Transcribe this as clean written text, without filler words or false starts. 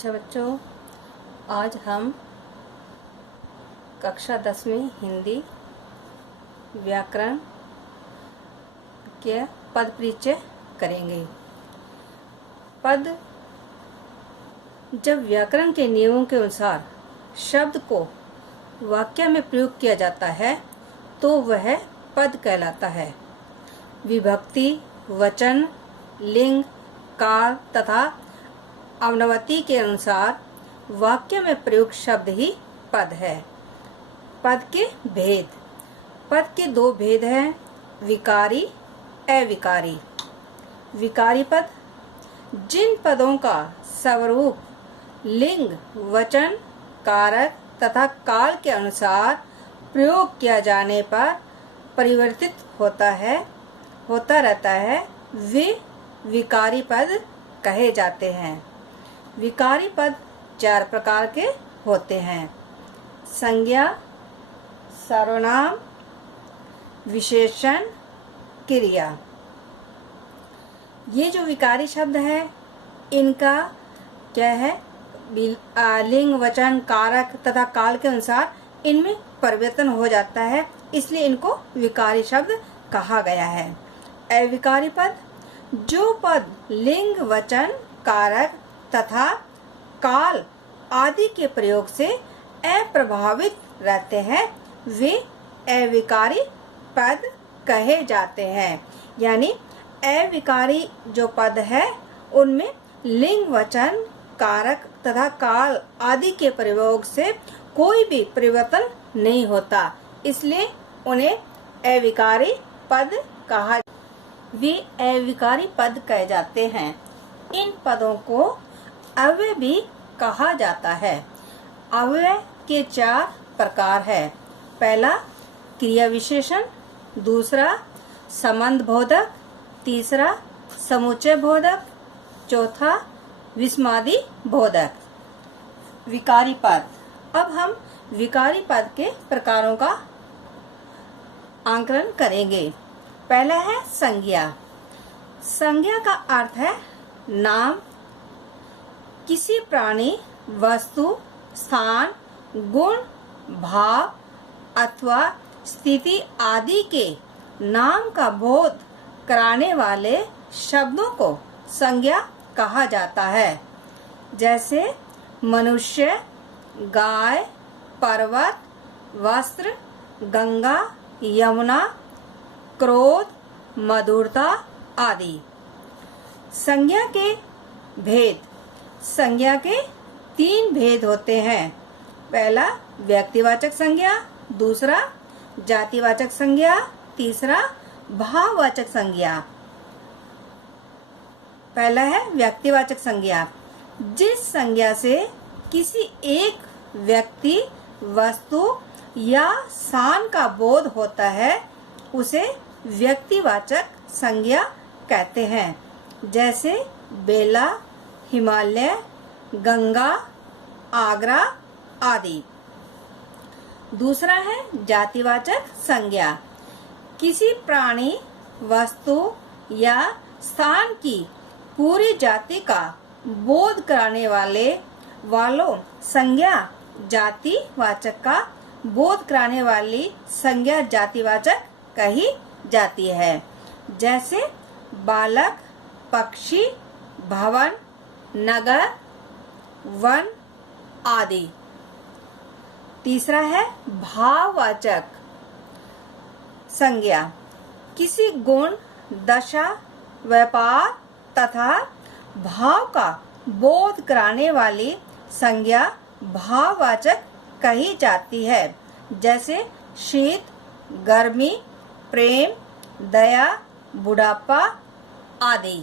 अच्छा बच्चों, आज हम कक्षा 10वीं हिंदी व्याकरण के पद परिचय करेंगे। पद जब व्याकरण के नियमों के अनुसार शब्द को वाक्य में प्रयोग किया जाता है तो वह पद कहलाता है। विभक्ति, वचन, लिंग, काल तथा अवनवति के अनुसार वाक्य में प्रयुक्त शब्द ही पद है। पद के भेद। पद के दो भेद हैं, विकारी, अविकारी। विकारी पद जिन पदों का स्वरूप लिंग, वचन, कारक तथा काल के अनुसार प्रयोग किया जाने पर परिवर्तित होता रहता है, वे विकारी पद कहे जाते हैं। विकारी पद 4 प्रकार के होते हैं: संज्ञा, सर्वनाम, विशेषण, क्रिया। ये जो विकारी शब्द है, इनका क्या है, लिंग, वचन, कारक तथा काल के अनुसार इनमें परिवर्तन हो जाता है, इसलिए इनको विकारी शब्द कहा गया है। अविकारी पद जो पद लिंग, वचन, कारक तथा काल आदि के प्रयोग से अप्रभावित रहते हैं, वे अविकारी पद कहे जाते हैं। यानी अविकारी जो पद है उनमें लिंग, वचन, कारक तथा काल आदि के प्रयोग से कोई भी परिवर्तन नहीं होता, इसलिए उन्हें अविकारी पद कहा। वे अविकारी पद कहे जाते हैं। इन पदों को अव्यय भी कहा जाता है। अव्यय के 4 प्रकार है। पहला क्रिया विशेषण, दूसरा संबंध बोधक, तीसरा समुच्चय बोधक, चौथा विस्मादि बोधक। विकारी पद। अब हम विकारी पद के प्रकारों का आकलन करेंगे। पहला है संज्ञा। संज्ञा का अर्थ है नाम, किसी प्राणी, वस्तु, स्थान, गुण, भाव अथवा स्थिति आदि के नाम का बोध कराने वाले शब्दों को संज्ञा कहा जाता है। जैसे मनुष्य, गाय, पर्वत, वस्त्र, गंगा, यमुना, क्रोध, मधुरता आदि। संज्ञा के भेद। संज्ञा के 3 भेद होते हैं। पहला व्यक्तिवाचक संज्ञा, दूसरा जातिवाचक संज्ञा, तीसरा भाववाचक संज्ञा। पहला है व्यक्तिवाचक संज्ञा। जिस संज्ञा से किसी एक व्यक्ति, वस्तु या स्थान का बोध होता है उसे व्यक्तिवाचक संज्ञा कहते हैं। जैसे बेला, हिमालय, गंगा, आगरा आदि। दूसरा है जातिवाचक संज्ञा। किसी प्राणी, वस्तु या स्थान की पूरी जाति का बोध कराने वालों संज्ञा जातिवाचक का बोध कराने वाली संज्ञा जातिवाचक कही जाती है। जैसे बालक, पक्षी, भवन, नगर, वन आदि। तीसरा है भाववाचक संज्ञा। किसी गुण, दशा, व्यापार तथा भाव का बोध कराने वाली संज्ञा भाववाचक कही जाती है। जैसे शीत, गर्मी, प्रेम, दया, बुढ़ापा आदि।